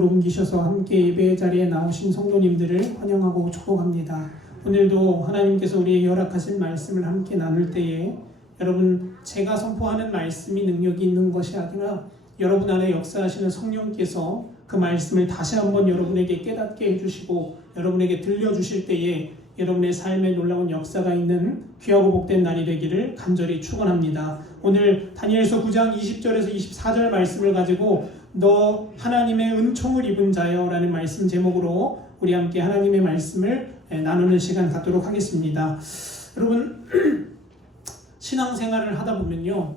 옮기셔서 함께 예배 자리에 나오신 성도님들을 환영하고 축복합니다. 오늘도 하나님께서 우리에게 허락하신 말씀을 함께 나눌 때에 여러분, 제가 선포하는 말씀이 능력이 있는 것이 아니라 여러분 안에 역사하시는 성령께서 그 말씀을 다시 한번 여러분에게 깨닫게 해주시고 여러분에게 들려주실 때에 여러분의 삶에 놀라운 역사가 있는 귀하고 복된 날이 되기를 간절히 축원합니다. 오늘 다니엘서 9장 20절에서 24절 말씀을 가지고 너 하나님의 은총을 입은 자여 라는 말씀 제목으로 우리 함께 하나님의 말씀을 나누는 시간 갖도록 하겠습니다. 여러분, 신앙생활을 하다 보면요,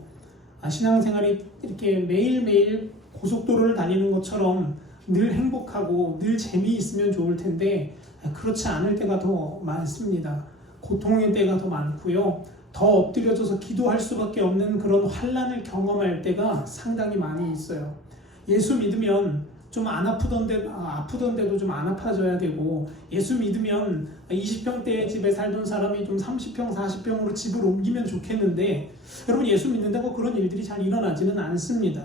신앙생활이 이렇게 매일매일 고속도로를 다니는 것처럼 늘 행복하고 늘 재미있으면 좋을 텐데 그렇지 않을 때가 더 많습니다. 고통의 때가 더 많고요, 더 엎드려져서 기도할 수밖에 없는 그런 환난을 경험할 때가 상당히 많이 있어요. 예수 믿으면 좀 안 아프던데도 좀 안 아파져야 되고, 예수 믿으면 20평대의 집에 살던 사람이 좀 30평, 40평으로 집을 옮기면 좋겠는데 여러분, 예수 믿는다고 그런 일들이 잘 일어나지는 않습니다.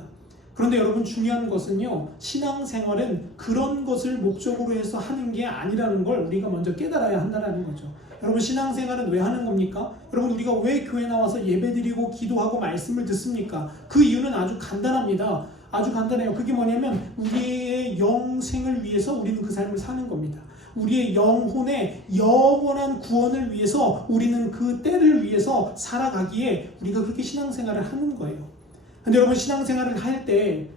그런데 여러분, 중요한 것은요, 신앙생활은 그런 것을 목적으로 해서 하는 게 아니라는 걸 우리가 먼저 깨달아야 한다는 거죠. 여러분, 신앙생활은 왜 하는 겁니까? 여러분, 우리가 왜 교회 나와서 예배드리고 기도하고 말씀을 듣습니까? 그 이유는 아주 간단합니다. 아주 간단해요. 그게 뭐냐면 우리의 영생을 위해서 우리는 그 삶을 사는 겁니다. 우리의 영혼의 영원한 구원을 위해서 우리는 그 때를 위해서 살아가기에 우리가 그렇게 신앙생활을 하는 거예요. 근데 여러분, 신앙생활을 할 때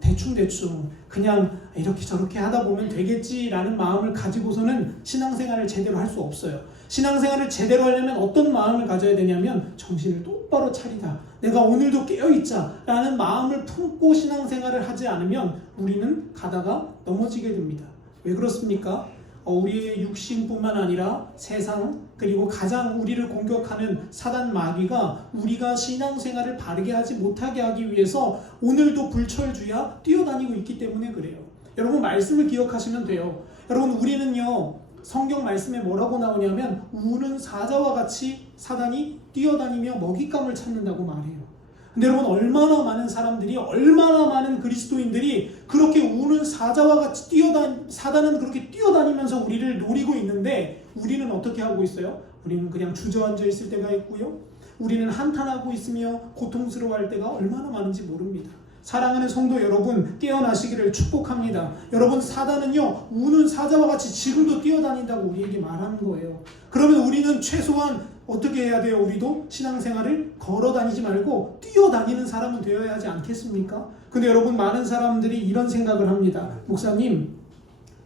대충 그냥 이렇게 저렇게 하다 보면 되겠지라는 마음을 가지고서는 신앙생활을 제대로 할 수 없어요. 신앙생활을 제대로 하려면 어떤 마음을 가져야 되냐면 정신을 똑바로 차리자, 내가 오늘도 깨어있자 라는 마음을 품고 신앙생활을 하지 않으면 우리는 가다가 넘어지게 됩니다. 왜 그렇습니까? 우리의 육신뿐만 아니라 세상, 그리고 가장 우리를 공격하는 사단 마귀가 우리가 신앙생활을 바르게 하지 못하게 하기 위해서 오늘도 불철주야 뛰어다니고 있기 때문에 그래요. 여러분, 말씀을 기억하시면 돼요. 여러분, 우리는요, 성경 말씀에 뭐라고 나오냐면 우는 사자와 같이 사단이 뛰어다니며 먹잇감을 찾는다고 말해요. 근데 여러분, 얼마나 많은 사람들이, 얼마나 많은 그리스도인들이 그렇게 우는 사자와 같이 사단은 그렇게 뛰어다니면서 우리를 노리고 있는데 우리는 어떻게 하고 있어요? 우리는 그냥 주저앉아 있을 때가 있고요, 우리는 한탄하고 있으며 고통스러워할 때가 얼마나 많은지 모릅니다. 사랑하는 성도 여러분, 깨어나시기를 축복합니다. 여러분, 사단은요, 우는 사자와 같이 지금도 뛰어다닌다고 우리에게 말하는 거예요. 그러면 우리는 최소한 어떻게 해야 돼요? 우리도 신앙생활을 걸어다니지 말고 뛰어다니는 사람은 되어야 하지 않겠습니까? 근데 여러분, 많은 사람들이 이런 생각을 합니다. 목사님,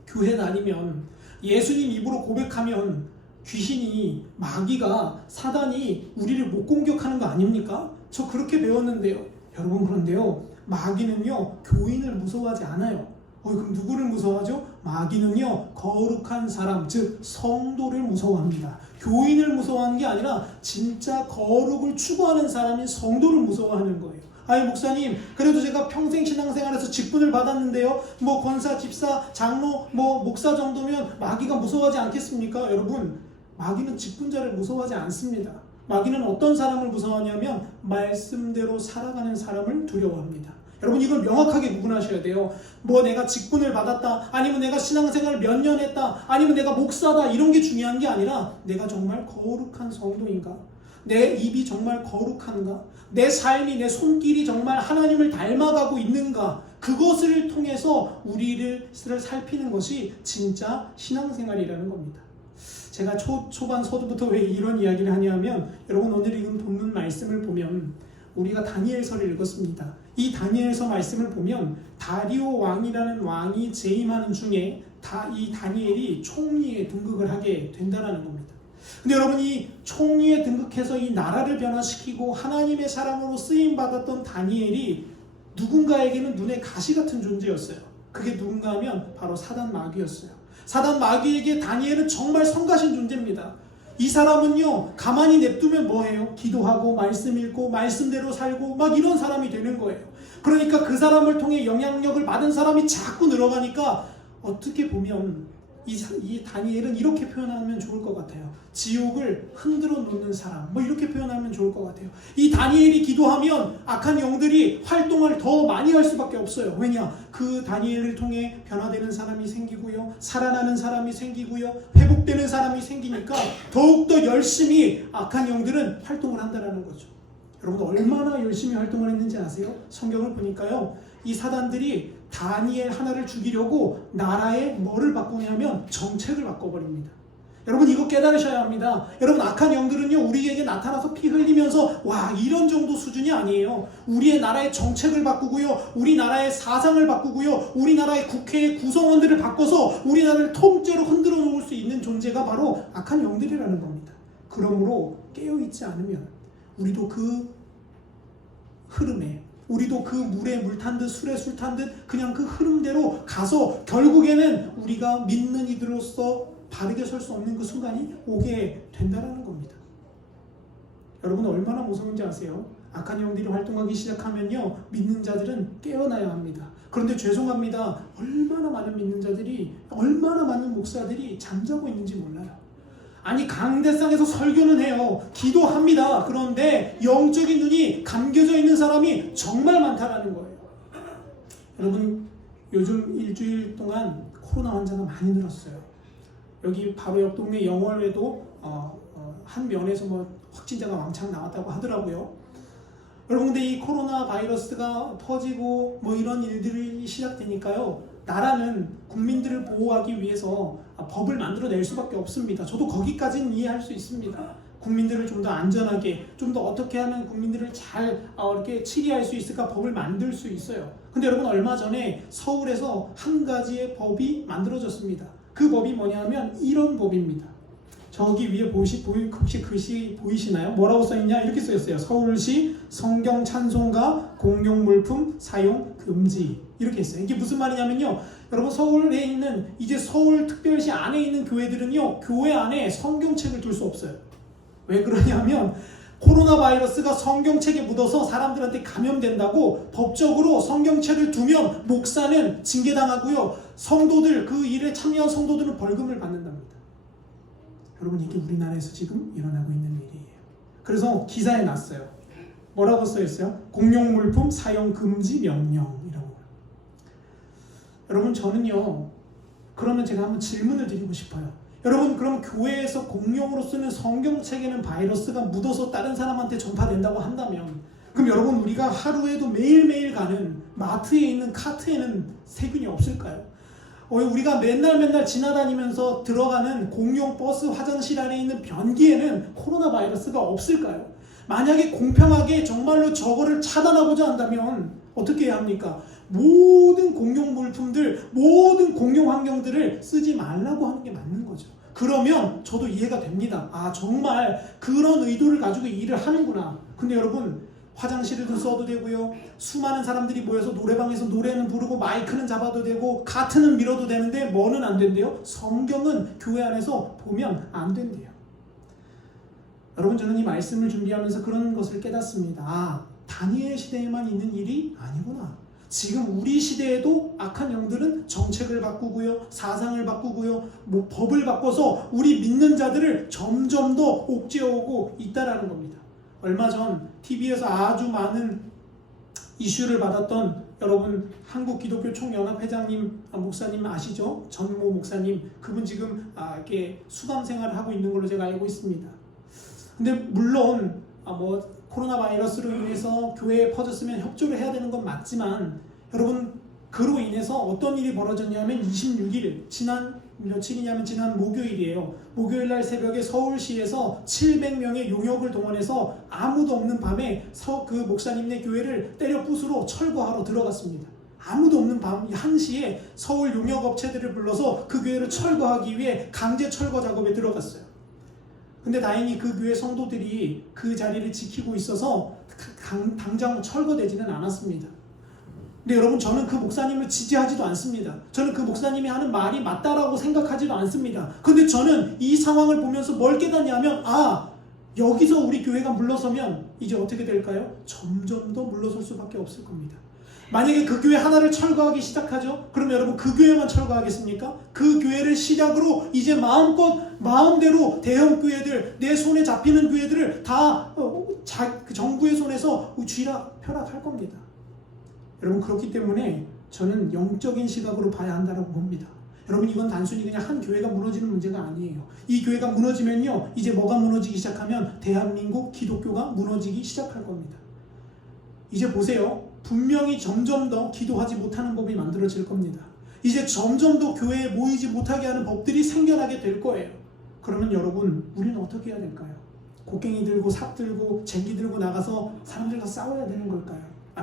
교회 다니면 예수님 입으로 고백하면 귀신이, 마귀가, 사단이 우리를 못 공격하는 거 아닙니까? 저 그렇게 배웠는데요. 여러분, 그런데요, 마귀는요, 교인을 무서워하지 않아요. 그럼 누구를 무서워하죠? 마귀는요, 거룩한 사람, 즉 성도를 무서워합니다. 교인을 무서워하는 게 아니라 진짜 거룩을 추구하는 사람인 성도를 무서워하는 거예요. 아니, 목사님, 그래도 제가 평생 신앙생활에서 직분을 받았는데요, 권사, 집사, 장로, 목사 정도면 마귀가 무서워하지 않겠습니까? 여러분, 마귀는 직분자를 무서워하지 않습니다. 마귀는 어떤 사람을 무서워하냐면 말씀대로 살아가는 사람을 두려워합니다. 여러분, 이걸 명확하게 구분하셔야 돼요. 내가 직분을 받았다, 아니면 내가 신앙생활을 몇 년 했다, 아니면 내가 목사다, 이런 게 중요한 게 아니라 내가 정말 거룩한 성도인가? 내 입이 정말 거룩한가? 내 삶이, 내 손길이 정말 하나님을 닮아가고 있는가? 그것을 통해서 우리를 살피는 것이 진짜 신앙생활이라는 겁니다. 제가 초반 서두부터 왜 이런 이야기를 하냐면, 여러분, 오늘 읽은 본문 말씀을 보면 우리가 다니엘서를 읽었습니다. 이 다니엘서 말씀을 보면 다리오 왕이라는 왕이 재임하는 중에 이 다니엘이 총리에 등극을 하게 된다는 겁니다. 근데 여러분, 이 총리에 등극해서 이 나라를 변화시키고 하나님의 사람으로 쓰임받았던 다니엘이 누군가에게는 눈에 가시 같은 존재였어요. 그게 누군가 하면 바로 사단 마귀였어요. 사단 마귀에게 다니엘은 정말 성가신 존재입니다. 이 사람은요, 가만히 냅두면 뭐해요? 기도하고 말씀 읽고 말씀대로 살고 막 이런 사람이 되는 거예요. 그러니까 그 사람을 통해 영향력을 받은 사람이 자꾸 늘어가니까 어떻게 보면 이 다니엘은 이렇게 표현하면 좋을 것 같아요. 지옥을 흔들어 놓는 사람, 뭐 이렇게 표현하면 좋을 것 같아요. 이 다니엘이 기도하면 악한 영들이 활동을 더 많이 할 수밖에 없어요. 왜냐? 그 다니엘을 통해 변화되는 사람이 생기고요, 살아나는 사람이 생기고요, 회복되는 사람이 생기니까 더욱더 열심히 악한 영들은 활동을 한다는 거죠. 여러분 얼마나 열심히 활동을 했는지 아세요? 성경을 보니까요, 이 사단들이 다니엘 하나를 죽이려고 나라에 뭐를 바꾸냐면 정책을 바꿔버립니다. 여러분 이거 깨달으셔야 합니다. 여러분 악한 영들은요, 우리에게 나타나서 피 흘리면서 와 이런 정도 수준이 아니에요. 우리의 나라의 정책을 바꾸고요, 우리나라의 사상을 바꾸고요, 우리나라의 국회의 구성원들을 바꿔서 우리나라를 통째로 흔들어 놓을 수 있는 존재가 바로 악한 영들이라는 겁니다. 그러므로 깨어있지 않으면 우리도 그 흐름에, 우리도 그 물에 물 탄 듯 술에 술 탄 듯 그냥 그 흐름대로 가서 결국에는 우리가 믿는 이들로서 바르게 설 수 없는 그 순간이 오게 된다는 겁니다. 여러분 얼마나 무서운지 아세요? 악한 영들이 활동하기 시작하면요, 믿는 자들은 깨어나야 합니다. 그런데 죄송합니다. 얼마나 많은 믿는 자들이, 얼마나 많은 목사들이 잠자고 있는지 몰라요. 아니 강대상에서 설교는 해요. 기도합니다. 그런데 영적인 눈이 감겨져 있는 사람이 정말 많다라는 거예요. 여러분 요즘 일주일 동안 코로나 환자가 많이 늘었어요. 여기 바로 옆 동네 영월에도 한 면에서 뭐 확진자가 왕창 나왔다고 하더라고요. 여러분 근데 이 코로나 바이러스가 퍼지고 뭐 이런 일들이 시작되니까요, 나라는 국민들을 보호하기 위해서 법을 만들어낼 수밖에 없습니다. 저도 거기까지는 이해할 수 있습니다. 국민들을 좀 더 안전하게, 좀 더 어떻게 하면 국민들을 잘 이렇게 치리할 수 있을까 법을 만들 수 있어요. 근데 여러분 얼마 전에 서울에서 한 가지의 법이 만들어졌습니다. 그 법이 뭐냐면 이런 법입니다. 저기 위에 혹시 글씨 보이시나요? 뭐라고 써있냐? 이렇게 써있어요. 서울시 성경 찬송가 공용 물품 사용 금지, 이렇게 했어요. 이게 무슨 말이냐면요, 여러분 서울에 있는, 이제 서울특별시 안에 있는 교회들은요, 교회 안에 성경책을 둘 수 없어요. 왜 그러냐면 코로나 바이러스가 성경책에 묻어서 사람들한테 감염된다고 법적으로 성경책을 두면 목사는 징계당하고요, 성도들, 그 일에 참여한 성도들은 벌금을 받는답니다. 여러분 이게 우리나라에서 지금 일어나고 있는 일이에요. 그래서 기사에 났어요. 뭐라고 써있어요? 공용물품 사용 금지 명령이라고. 여러분 저는요, 그러면 제가 한번 질문을 드리고 싶어요. 여러분 그럼 교회에서 공용으로 쓰는 성경책에는 바이러스가 묻어서 다른 사람한테 전파된다고 한다면, 그럼 여러분 우리가 하루에도 매일매일 가는 마트에 있는 카트에는 세균이 없을까요? 우리가 맨날 지나다니면서 들어가는 공용 버스 화장실 안에 있는 변기에는 코로나 바이러스가 없을까요? 만약에 공평하게 정말로 저거를 차단하고자 한다면 어떻게 해야 합니까? 모든 공용 물품들, 모든 공용 환경들을 쓰지 말라고 하는 게 맞는 거죠. 그러면 저도 이해가 됩니다. 아 정말 그런 의도를 가지고 일을 하는구나. 근데 여러분 화장실에도 써도 되고요, 수많은 사람들이 모여서 노래방에서 노래는 부르고 마이크는 잡아도 되고 카트는 밀어도 되는데 뭐는 안 된대요? 성경은 교회 안에서 보면 안 된대요. 여러분 저는 이 말씀을 준비하면서 그런 것을 깨닫습니다. 아, 다니엘 시대에만 있는 일이 아니구나. 지금 우리 시대에도 악한 영들은 정책을 바꾸고요, 사상을 바꾸고요, 뭐 법을 바꿔서 우리 믿는 자들을 점점 더 옥죄어오고 있다라는 겁니다. 얼마 전 TV에서 아주 많은 이슈를 받았던, 여러분 한국 기독교 총연합 회장님, 목사님 아시죠? 전모 목사님, 그분 지금 이렇게 수감 생활을 하고 있는 걸로 제가 알고 있습니다. 근데 물론 뭐 코로나 바이러스로 인해서 교회에 퍼졌으면 협조를 해야 되는 건 맞지만, 여러분 그로 인해서 어떤 일이 벌어졌냐면 26일, 지난 며칠이냐면 지난 목요일이에요. 목요일날 새벽에 서울시에서 700명의 용역을 동원해서 아무도 없는 밤에 그 목사님네 교회를 때려 부수러 철거하러 들어갔습니다. 아무도 없는 밤 1시에 서울 용역업체들을 불러서 그 교회를 철거하기 위해 강제 철거 작업에 들어갔어요. 근데 다행히 그 교회 성도들이 그 자리를 지키고 있어서 당장 철거되지는 않았습니다. 근데 여러분 저는 그 목사님을 지지하지도 않습니다. 저는 그 목사님이 하는 말이 맞다라고 생각하지도 않습니다. 근데 저는 이 상황을 보면서 뭘 깨닫냐면, 여기서 우리 교회가 물러서면 이제 어떻게 될까요? 점점 더 물러설 수밖에 없을 겁니다. 만약에 그 교회 하나를 철거하기 시작하죠? 그럼 여러분 그 교회만 철거하겠습니까? 그 교회를 시작으로 이제 마음대로 대형 교회들, 내 손에 잡히는 교회들을 다 정부의 손에서 펴락할 겁니다. 여러분 그렇기 때문에 저는 영적인 시각으로 봐야 한다고 봅니다. 여러분 이건 단순히 그냥 한 교회가 무너지는 문제가 아니에요. 이 교회가 무너지면요, 이제 뭐가 무너지기 시작하면 대한민국 기독교가 무너지기 시작할 겁니다. 이제 보세요. 분명히 점점 더 기도하지 못하는 법이 만들어질 겁니다. 이제 점점 더 교회에 모이지 못하게 하는 법들이 생겨나게 될 거예요. 그러면 여러분 우리는 어떻게 해야 될까요? 곡괭이 들고 삽 들고 쟁기 들고 나가서 사람들과 싸워야 되는 걸까요?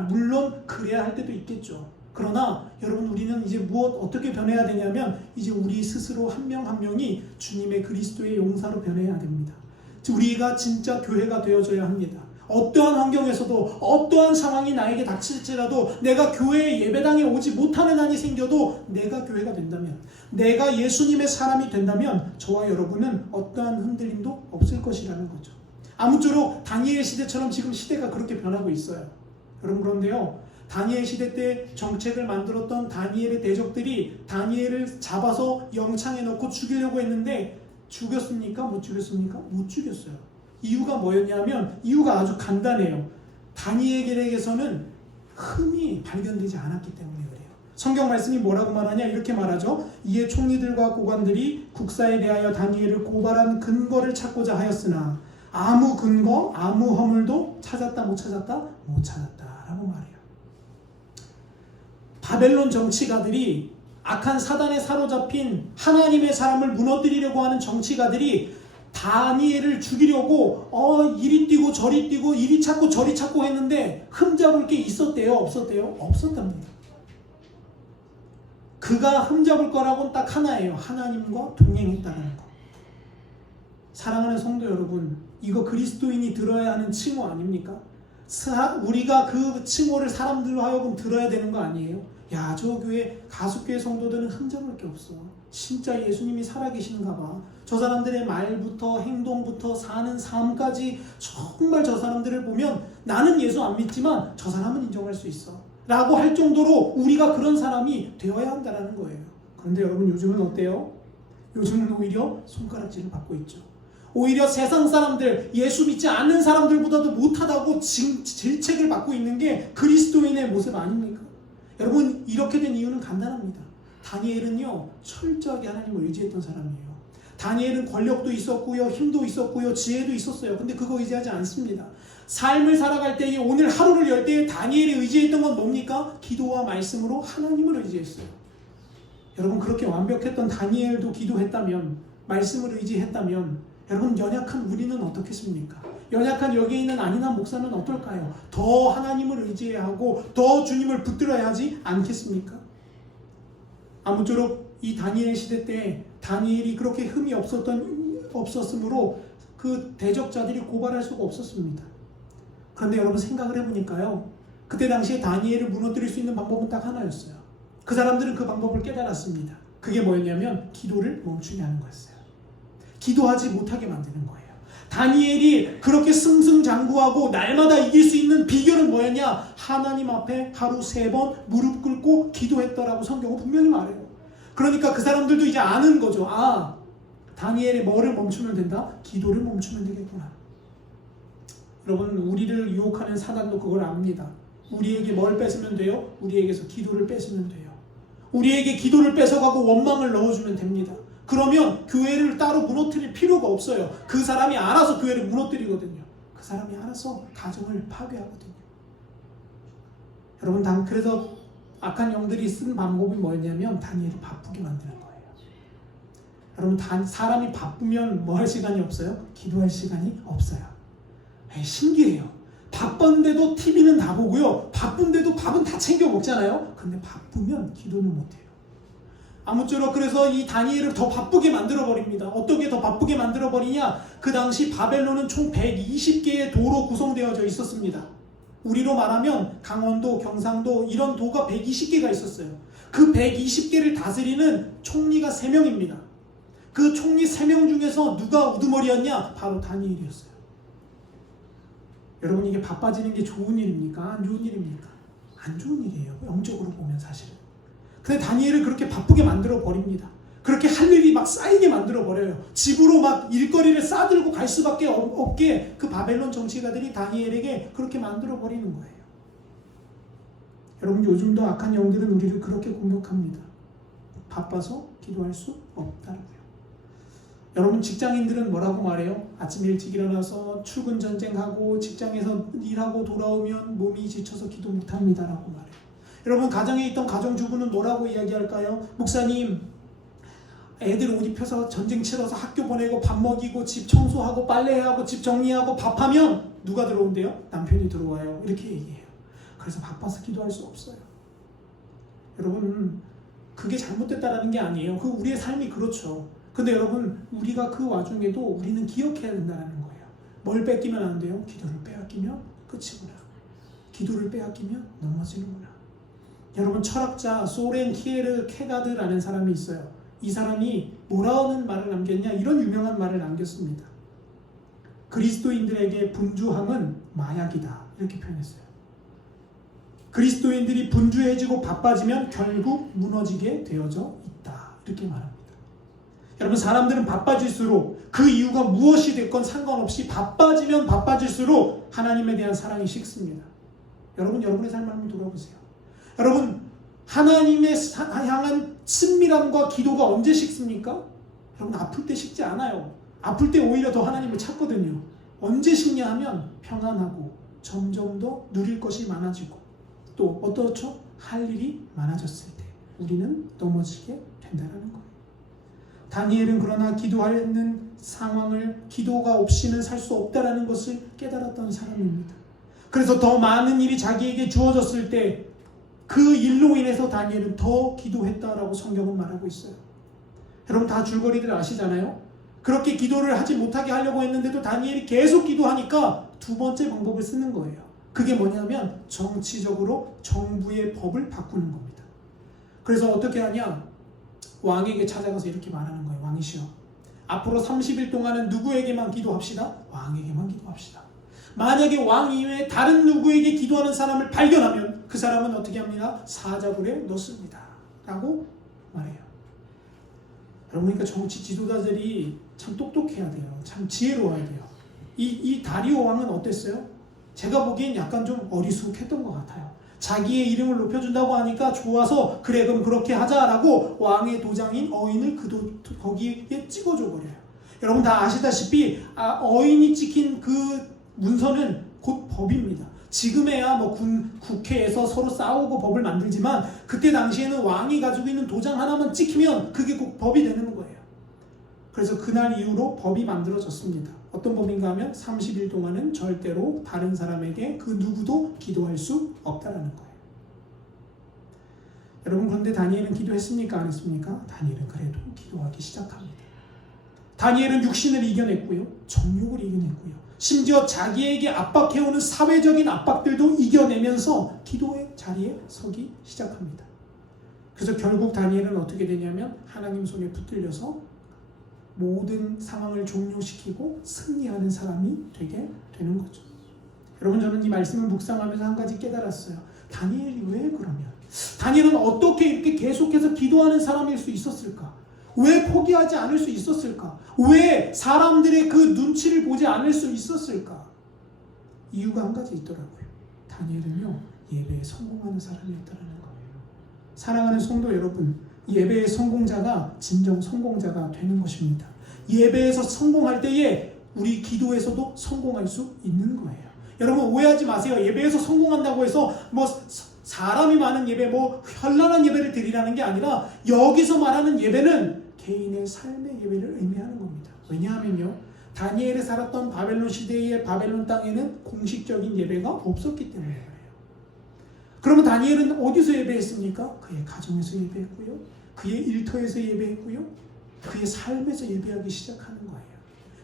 물론 그래야 할 때도 있겠죠. 그러나 여러분 우리는 이제 어떻게 변해야 되냐면 이제 우리 스스로 한 명 한 명이 주님의 그리스도의 용사로 변해야 됩니다. 우리가 진짜 교회가 되어줘야 합니다. 어떠한 환경에서도 어떠한 상황이 나에게 닥칠지라도 내가 교회에 예배당에 오지 못하는 한이 생겨도 내가 교회가 된다면, 내가 예수님의 사람이 된다면 저와 여러분은 어떠한 흔들림도 없을 것이라는 거죠. 아무쪼록 다니엘 시대처럼 지금 시대가 그렇게 변하고 있어요. 여러분 그런데요, 다니엘 시대 때 정책을 만들었던 다니엘의 대적들이 다니엘을 잡아서 영창에 넣고 죽이려고 했는데 죽였습니까? 못 죽였습니까? 못 죽였어요. 이유가 뭐였냐면 이유가 아주 간단해요. 다니엘에게서는 흠이 발견되지 않았기 때문에 그래요. 성경 말씀이 뭐라고 말하냐? 이렇게 말하죠. 이에 총리들과 고관들이 국사에 대하여 다니엘을 고발한 근거를 찾고자 하였으나 아무 근거, 아무 허물도 찾았다 못 찾았다? 못 찾았다라고 말해요. 바벨론 정치가들이, 악한 사단에 사로잡힌 하나님의 사람을 무너뜨리려고 하는 정치가들이 다니엘을 죽이려고 이리 뛰고 저리 뛰고 이리 찾고 저리 찾고 했는데 흠잡을 게 있었대요? 없었대요? 없었답니다. 그가 흠잡을 거라고는 딱 하나예요. 하나님과 동행했다는 거. 사랑하는 성도 여러분, 이거 그리스도인이 들어야 하는 칭호 아닙니까? 우리가 그 칭호를 사람들로 하여금 들어야 되는 거 아니에요? 야, 저 교회 가숫교회 성도들은 흠잡을 게 없어. 진짜 예수님이 살아계시는가 봐. 저 사람들의 말부터 행동부터 사는 삶까지 정말 저 사람들을 보면 나는 예수 안 믿지만 저 사람은 인정할 수 있어 라고 할 정도로 우리가 그런 사람이 되어야 한다는 거예요. 그런데 여러분 요즘은 어때요? 요즘은 오히려 손가락질을 받고 있죠. 오히려 세상 사람들, 예수 믿지 않는 사람들보다도 못하다고 질책을 받고 있는 게 그리스도인의 모습 아닙니까? 여러분 이렇게 된 이유는 간단합니다. 다니엘은요 철저하게 하나님을 의지했던 사람이에요. 다니엘은 권력도 있었고요, 힘도 있었고요, 지혜도 있었어요. 근데 그거 의지하지 않습니다. 삶을 살아갈 때에 오늘 하루를 열 때에 다니엘이 의지했던 건 뭡니까? 기도와 말씀으로 하나님을 의지했어요. 여러분 그렇게 완벽했던 다니엘도 기도했다면, 말씀을 의지했다면 여러분 연약한 우리는 어떻겠습니까? 연약한 여기 있는 안인환 목사는 어떨까요? 더 하나님을 의지해야 하고 더 주님을 붙들어야 하지 않겠습니까? 아무쪼록 이 다니엘 시대 때 다니엘이 그렇게 흠이 없었으므로 그 대적자들이 고발할 수가 없었습니다. 그런데 여러분 생각을 해보니까요, 그때 당시에 다니엘을 무너뜨릴 수 있는 방법은 딱 하나였어요. 그 사람들은 그 방법을 깨달았습니다. 그게 뭐였냐면 기도를 멈추게 하는 거였어요. 기도하지 못하게 만드는 거예요. 다니엘이 그렇게 승승장구하고 날마다 이길 수 있는 비결은 뭐였냐? 하나님 앞에 하루 3번 무릎 꿇고 기도했더라고 성경은 분명히 말해요. 그러니까 그 사람들도 이제 아는 거죠. 아, 다니엘이 뭐를 멈추면 된다? 기도를 멈추면 되겠구나. 여러분 우리를 유혹하는 사단도 그걸 압니다. 우리에게 뭘 뺏으면 돼요? 우리에게서 기도를 뺏으면 돼요. 우리에게 기도를 뺏어가고 원망을 넣어주면 됩니다. 그러면 교회를 따로 무너뜨릴 필요가 없어요. 그 사람이 알아서 교회를 무너뜨리거든요. 그 사람이 알아서 가정을 파괴하거든요. 여러분 그래서 악한 영들이 쓴 방법이 뭐였냐면 다니엘을 바쁘게 만드는 거예요. 여러분 사람이 바쁘면 뭐 할 시간이 없어요? 기도할 시간이 없어요. 신기해요. 바쁜데도 TV는 다 보고요, 바쁜데도 밥은 다 챙겨 먹잖아요. 근데 바쁘면 기도는 못해요. 아무쪼록 그래서 이 다니엘을 더 바쁘게 만들어버립니다. 어떻게 더 바쁘게 만들어버리냐? 그 당시 바벨론은 총 120개의 도로 구성되어져 있었습니다. 우리로 말하면 강원도, 경상도 이런 도가 120개가 있었어요. 그 120개를 다스리는 총리가 3명입니다. 그 총리 3명 중에서 누가 우두머리였냐? 바로 다니엘이었어요. 여러분 이게 바빠지는 게 좋은 일입니까? 안 좋은 일입니까? 안 좋은 일이에요. 영적으로 보면 사실은. 근데 다니엘을 그렇게 바쁘게 만들어 버립니다. 그렇게 할 일이 막 쌓이게 만들어 버려요. 집으로 막 일거리를 싸들고 갈 수밖에 없게 그 바벨론 정치가들이 다니엘에게 그렇게 만들어 버리는 거예요. 여러분, 요즘도 악한 영들은 우리를 그렇게 공격합니다. 바빠서 기도할 수 없다고요. 여러분, 직장인들은 뭐라고 말해요? 아침 일찍 일어나서 출근 전쟁하고 직장에서 일하고 돌아오면 몸이 지쳐서 기도 못합니다라고 말해요. 여러분, 가정에 있던 가정주부는 뭐라고 이야기할까요? 목사님, 애들 옷 입혀서 전쟁 치러서 학교 보내고 밥 먹이고 집 청소하고 빨래하고 집 정리하고 밥하면 누가 들어온대요? 남편이 들어와요. 이렇게 얘기해요. 그래서 바빠서 기도할 수 없어요. 여러분, 그게 잘못됐다라는 게 아니에요. 그 우리의 삶이 그렇죠. 근데 여러분, 우리가 그 와중에도 우리는 기억해야 된다는 거예요. 뭘 뺏기면 안 돼요? 기도를 빼앗기면 끝이구나. 기도를 빼앗기면 넘어지는구나. 여러분, 철학자 소렌 키에르 케가드라는 사람이 있어요. 이 사람이 뭐라는 말을 남겼냐? 이런 유명한 말을 남겼습니다. 그리스도인들에게 분주함은 마약이다. 이렇게 표현했어요. 그리스도인들이 분주해지고 바빠지면 결국 무너지게 되어져 있다. 이렇게 말합니다. 여러분, 사람들은 바빠질수록 그 이유가 무엇이 됐건 상관없이 바빠지면 바빠질수록 하나님에 대한 사랑이 식습니다. 여러분, 여러분의 삶을 한번 돌아보세요. 여러분, 하나님의 향한 친밀함과 기도가 언제 식습니까? 여러분, 아플 때 식지 않아요. 아플 때 오히려 더 하나님을 찾거든요. 언제 식냐 하면 평안하고 점점 더 누릴 것이 많아지고 또 어떻죠? 할 일이 많아졌을 때 우리는 넘어지게 된다는 거예요. 다니엘은 그러나 기도하는 상황을 기도가 없이는 살 수 없다는 것을 깨달았던 사람입니다. 그래서 더 많은 일이 자기에게 주어졌을 때 그 일로 인해서 다니엘은 더 기도했다라고 성경은 말하고 있어요. 여러분, 다 줄거리들 아시잖아요. 그렇게 기도를 하지 못하게 하려고 했는데도 다니엘이 계속 기도하니까 두 번째 방법을 쓰는 거예요. 그게 뭐냐면 정치적으로 정부의 법을 바꾸는 겁니다. 그래서 어떻게 하냐? 왕에게 찾아가서 이렇게 말하는 거예요. 왕이시여, 앞으로 30일 동안은 누구에게만 기도합시다? 왕에게만 기도합시다. 만약에 왕 이외에 다른 누구에게 기도하는 사람을 발견하면 그 사람은 어떻게 합니다? 사자굴에 넣습니다. 라고 말해요. 여러분, 그러니까 정치 지도자들이 참 똑똑해야 돼요. 참 지혜로워야 돼요. 이 다리오 왕은 어땠어요? 제가 보기엔 약간 좀 어리숙했던 것 같아요. 자기의 이름을 높여준다고 하니까 좋아서 그래 그럼 그렇게 하자라고 왕의 도장인 어인을 거기에 찍어줘 버려요. 여러분 다 아시다시피 어인이 찍힌 그 문서는 곧 법입니다. 지금에야 뭐 국회에서 서로 싸우고 법을 만들지만 그때 당시에는 왕이 가지고 있는 도장 하나만 찍히면 그게 꼭 법이 되는 거예요. 그래서 그날 이후로 법이 만들어졌습니다. 어떤 법인가 하면 30일 동안은 절대로 다른 사람에게 그 누구도 기도할 수 없다라는 거예요. 여러분, 그런데 다니엘은 기도했습니까? 안 했습니까? 다니엘은 그래도 기도하기 시작합니다. 다니엘은 육신을 이겨냈고요. 정욕을 이겨냈고요. 심지어 자기에게 압박해오는 사회적인 압박들도 이겨내면서 기도의 자리에 서기 시작합니다. 그래서 결국 다니엘은 어떻게 되냐면 하나님 손에 붙들려서 모든 상황을 종료시키고 승리하는 사람이 되게 되는 거죠. 여러분, 저는 이 말씀을 묵상하면서 한 가지 깨달았어요. 다니엘이 왜 그러면? 다니엘은 어떻게 이렇게 계속해서 기도하는 사람일 수 있었을까? 왜 포기하지 않을 수 있었을까? 왜 사람들의 그 눈치를 보지 않을 수 있었을까? 이유가 한 가지 있더라고요. 다니엘은요, 예배에 성공하는 사람이었다는 거예요. 사랑하는 성도 여러분, 예배의 성공자가 진정 성공자가 되는 것입니다. 예배에서 성공할 때에 우리 기도에서도 성공할 수 있는 거예요. 여러분 오해하지 마세요. 예배에서 성공한다고 해서 뭐 사람이 많은 예배, 뭐 현란한 예배를 드리라는 게 아니라 여기서 말하는 예배는 개인의 삶의 예배를 의미하는 겁니다. 왜냐하면요, 다니엘이 살았던 바벨론 시대의 바벨론 땅에는 공식적인 예배가 없었기 때문에 그래요. 그러면 다니엘은 어디서 예배했습니까? 그의 가정에서 예배했고요, 그의 일터에서 예배했고요, 그의 삶에서 예배하기 시작하는 거예요.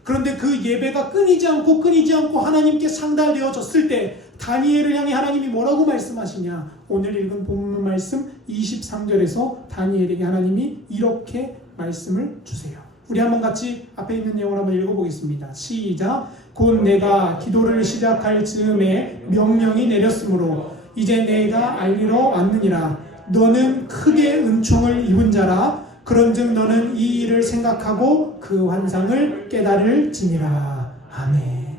그런데 그 예배가 끊이지 않고 하나님께 상달되어졌을 때 다니엘을 향해 하나님이 뭐라고 말씀하시냐? 오늘 읽은 본문 말씀 23절에서 다니엘에게 하나님이 이렇게 말씀을 주세요. 우리 한번 같이 앞에 있는 내용을 한번 읽어보겠습니다. 시작. 곧 내가 기도를 시작할 즈음에 명령이 내렸으므로 이제 내가 알리러 왔느니라. 너는 크게 은총을 입은 자라. 그런즉 너는 이 일을 생각하고 그 환상을 깨달을지니라. 아멘.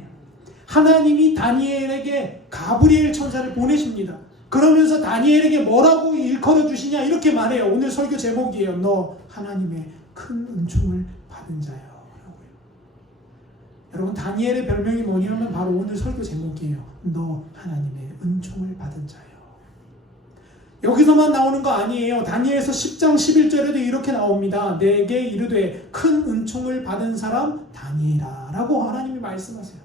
하나님이 다니엘에게 가브리엘 천사를 보내십니다. 그러면서 다니엘에게 뭐라고 일컬어 주시냐 이렇게 말해요. 오늘 설교 제목이에요. 너 하나님의 큰 은총을 받은 자요. 여러분, 다니엘의 별명이 뭐냐면 바로 오늘 설교 제목이에요. 너 하나님의 은총을 받은 자요. 여기서만 나오는 거 아니에요. 다니엘서 10장 11절에도 이렇게 나옵니다. 내게 이르되 큰 은총을 받은 사람 다니엘아 라고 하나님이 말씀하세요.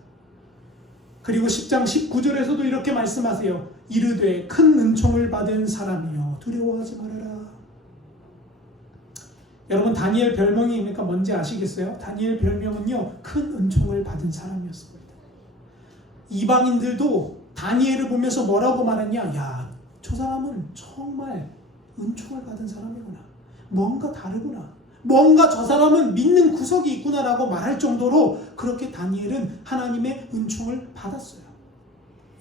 그리고 10장 19절에서도 이렇게 말씀하세요. 이르되 큰 은총을 받은 사람이여 두려워하지 말아라. 여러분, 다니엘 별명이 뭔지 아시겠어요? 다니엘 별명은요, 큰 은총을 받은 사람이었습니다. 이방인들도 다니엘을 보면서 뭐라고 말했냐? 야, 저 사람은 정말 은총을 받은 사람이구나. 뭔가 다르구나. 뭔가 저 사람은 믿는 구석이 있구나라고 말할 정도로 그렇게 다니엘은 하나님의 은총을 받았어요.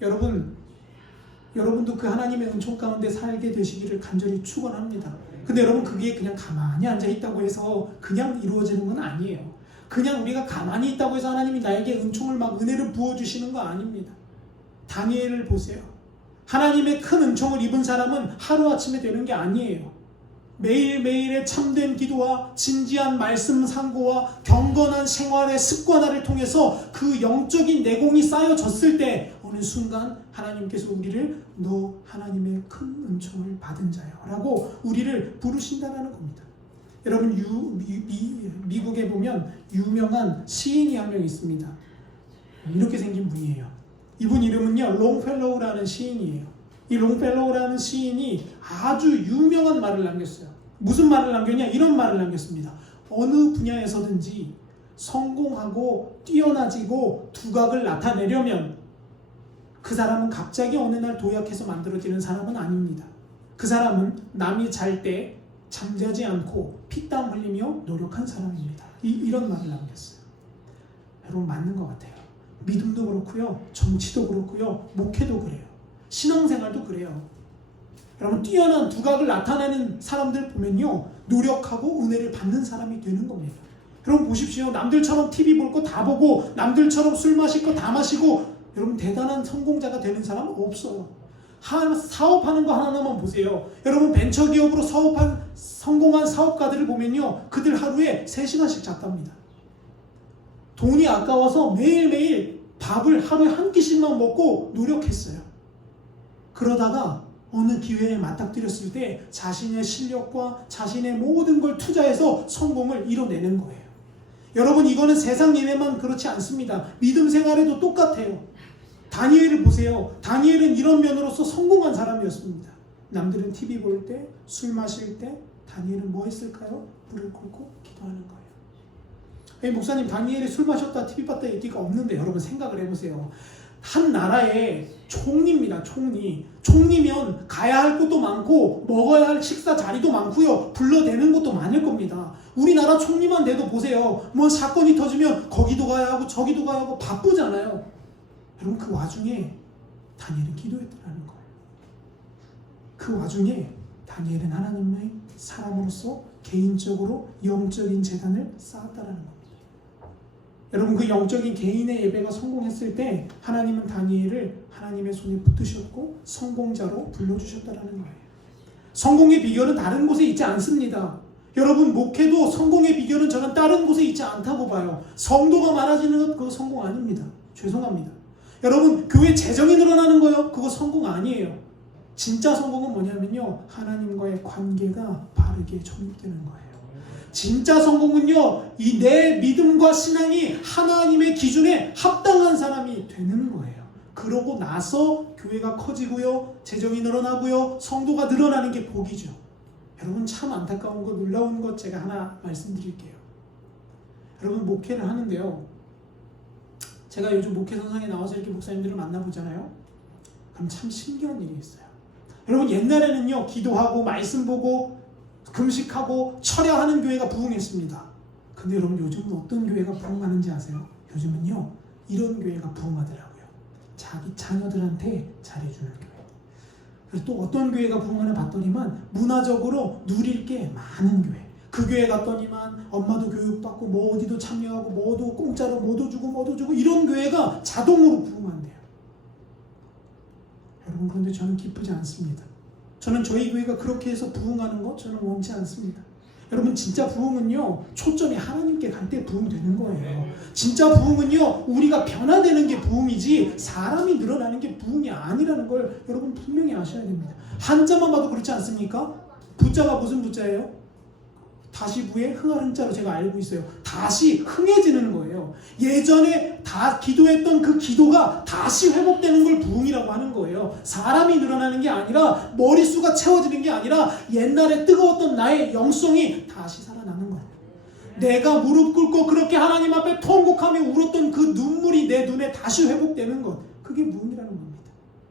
여러분도 그 하나님의 은총 가운데 살게 되시기를 간절히 축원합니다. 근데 여러분, 그게 그냥 가만히 앉아 있다고 해서 그냥 이루어지는 건 아니에요. 그냥 우리가 가만히 있다고 해서 하나님이 나에게 은총을 은혜를 부어주시는 거 아닙니다. 다니엘을 보세요. 하나님의 큰 은총을 입은 사람은 하루아침에 되는 게 아니에요. 매일매일의 참된 기도와 진지한 말씀 상고와 경건한 생활의 습관화를 통해서 그 영적인 내공이 쌓여졌을 때 어느 순간 하나님께서 우리를 너 하나님의 큰 은총을 받은 자여 라고 우리를 부르신다는 겁니다. 여러분, 미국에 보면 유명한 시인이 한 명 있습니다. 이렇게 생긴 분이에요. 이분 이름은요, 롱펠로우라는 시인이에요. 이 롱펠로우라는 시인이 아주 유명한 말을 남겼어요. 무슨 말을 남겼냐? 이런 말을 남겼습니다. 어느 분야에서든지 성공하고 뛰어나지고 두각을 나타내려면 그 사람은 갑자기 어느 날 도약해서 만들어지는 사람은 아닙니다. 그 사람은 남이 잘 때 잠자지 않고 피땀 흘리며 노력한 사람입니다. 이런 말을 남겼어요. 여러분, 맞는 것 같아요. 믿음도 그렇고요, 정치도 그렇고요, 목회도 그래요. 신앙생활도 그래요. 여러분, 뛰어난 두각을 나타내는 사람들 보면요, 노력하고 은혜를 받는 사람이 되는 겁니다. 여러분 보십시오. 남들처럼 TV 볼 거 다 보고 남들처럼 술 마실 거 다 마시고 여러분 대단한 성공자가 되는 사람은 없어요. 사업하는 거 하나만 보세요. 여러분, 벤처기업으로 성공한 사업가들을 보면요, 그들 하루에 3시간씩 잤답니다. 돈이 아까워서 매일매일 밥을 하루에 한 끼씩만 먹고 노력했어요. 그러다가 어느 기회에 맞닥뜨렸을 때 자신의 실력과 자신의 모든 걸 투자해서 성공을 이뤄내는 거예요. 여러분, 이거는 세상 예배만 그렇지 않습니다. 믿음 생활에도 똑같아요. 다니엘을 보세요. 다니엘은 이런 면으로서 성공한 사람이었습니다. 남들은 TV 볼 때, 술 마실 때 다니엘은 뭐 했을까요? 불을 꿇고 기도하는 거예요. 목사님, 다니엘이 술 마셨다, TV 봤다 얘기가 없는데 여러분 생각을 해보세요. 한 나라의 총리입니다. 총리면 가야 할 곳도 많고 먹어야 할 식사 자리도 많고요, 불러대는 곳도 많을 겁니다. 우리나라 총리만 돼도 보세요. 뭐 사건이 터지면 거기도 가야 하고 저기도 가야 하고 바쁘잖아요. 여러분, 그 와중에 다니엘은 기도했다는 거예요. 그 와중에 다니엘은 하나님의 사람으로서 개인적으로 영적인 재단을 쌓았다는 겁니다. 여러분, 그 영적인 개인의 예배가 성공했을 때 하나님은 다니엘을 하나님의 손에 붙드셨고 성공자로 불러주셨다는 거예요. 성공의 비결은 다른 곳에 있지 않습니다. 여러분, 목회도 성공의 비결은 저는 다른 곳에 있지 않다고 봐요. 성도가 많아지는 것 그거 성공 아닙니다. 죄송합니다. 여러분, 교회 재정이 늘어나는 거요, 그거 성공 아니에요. 진짜 성공은 뭐냐면요, 하나님과의 관계가 바르게 정립되는 거예요. 진짜 성공은요, 이 내 믿음과 신앙이 하나님의 기준에 합당한 사람이 되는 거예요. 그러고 나서 교회가 커지고요, 재정이 늘어나고요, 성도가 늘어나는 게 복이죠. 여러분, 참 안타까운 거, 놀라운 것 제가 하나 말씀드릴게요. 여러분, 목회를 하는데요, 제가 요즘 목회 선상에 나와서 이렇게 목사님들을 만나보잖아요. 그럼 참 신기한 일이 있어요. 여러분, 옛날에는요, 기도하고 말씀 보고 금식하고 철야하는 교회가 부흥했습니다. 근데 여러분, 요즘은 어떤 교회가 부흥하는지 아세요? 요즘은요, 이런 교회가 부흥하더라고요. 자기 자녀들한테 잘해주는 교회. 그래서 또 어떤 교회가 부흥하나 봤더니만 문화적으로 누릴 게 많은 교회. 그 교회 갔더니만 엄마도 교육받고 뭐 어디도 참여하고 뭐도 공짜로 뭐도 주고 이런 교회가 자동으로 부흥한대요. 여러분, 그런데 저는 기쁘지 않습니다. 저는 저희 교회가 그렇게 해서 부흥하는 거 저는 원치 않습니다. 여러분, 진짜 부흥은요, 초점이 하나님께 갈 때 부흥되는 거예요. 진짜 부흥은요, 우리가 변화되는 게 부흥이지 사람이 늘어나는 게 부흥이 아니라는 걸 여러분 분명히 아셔야 됩니다. 한자만 봐도 그렇지 않습니까? 부자가 무슨 부자예요? 다시 부에 흥할 흥자로 제가 알고 있어요. 다시 흥해지는 거예요. 예전에 다 기도했던 그 기도가 다시 회복되는 걸 부흥이라고 하는 거예요. 사람이 늘어나는 게 아니라, 머릿수가 채워지는 게 아니라, 옛날에 뜨거웠던 나의 영성이 다시 살아나는 거예요. 내가 무릎 꿇고 그렇게 하나님 앞에 통곡하며 울었던 그 눈물이 내 눈에 다시 회복되는 것, 그게 부흥이라는 겁니다.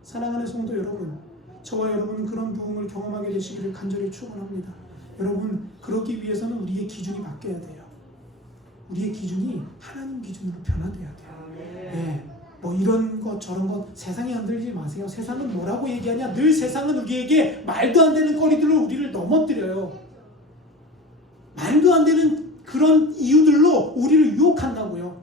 사랑하는 성도 여러분, 저와 여러분은 그런 부흥을 경험하게 되시기를 간절히 축원합니다. 여러분, 그러기 위해서는 우리의 기준이 바뀌어야 돼요. 우리의 기준이 하나님 기준으로 변화돼야 돼요. 네, 뭐 이런 것 저런 것 세상에 흔들리지 마세요. 세상은 뭐라고 얘기하냐? 늘 세상은 우리에게 말도 안 되는 거리들로 우리를 넘어뜨려요. 말도 안 되는 그런 이유들로 우리를 유혹한다고요.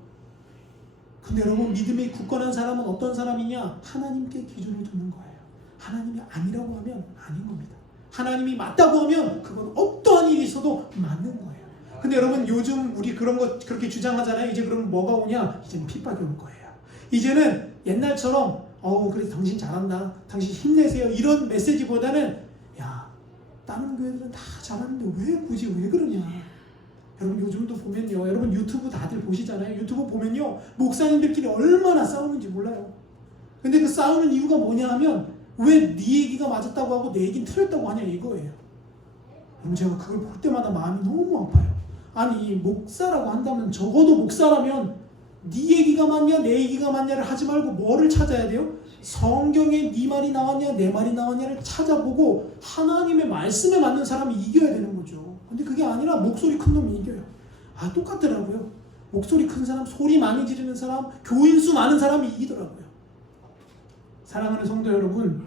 근데 여러분, 믿음이 굳건한 사람은 어떤 사람이냐? 하나님께 기준을 두는 거예요. 하나님이 아니라고 하면 아닌 겁니다. 하나님이 맞다고 하면 그건 어떠한 일이 있어도 맞는 거예요. 근데 여러분, 요즘 우리 그런 거 그렇게 주장하잖아요. 이제 그러면 뭐가 오냐? 이제는 핍박이 올 거예요. 이제는 옛날처럼 그래 당신 잘한다, 당신 힘내세요, 이런 메시지보다는 야, 다른 교회들은 다 잘하는데 왜 굳이 왜 그러냐. 여러분, 요즘도 보면요, 여러분 유튜브 다들 보시잖아요. 유튜브 보면요, 목사님들끼리 얼마나 싸우는지 몰라요. 근데 그 싸우는 이유가 뭐냐 하면, 왜 네 얘기가 맞았다고 하고 내 얘기는 틀렸다고 하냐 이거예요. 그럼 제가 그걸 볼 때마다 마음이 너무 아파요. 아니, 목사라고 한다면 적어도 목사라면 네 얘기가 맞냐 내 얘기가 맞냐를 하지 말고 뭐를 찾아야 돼요? 성경에 네 말이 나왔냐 내 말이 나왔냐를 찾아보고 하나님의 말씀에 맞는 사람이 이겨야 되는 거죠. 근데 그게 아니라 목소리 큰 놈이 이겨요. 똑같더라고요. 목소리 큰 사람, 소리 많이 지르는 사람, 교인수 많은 사람이 이기더라고요. 사랑하는 성도 여러분,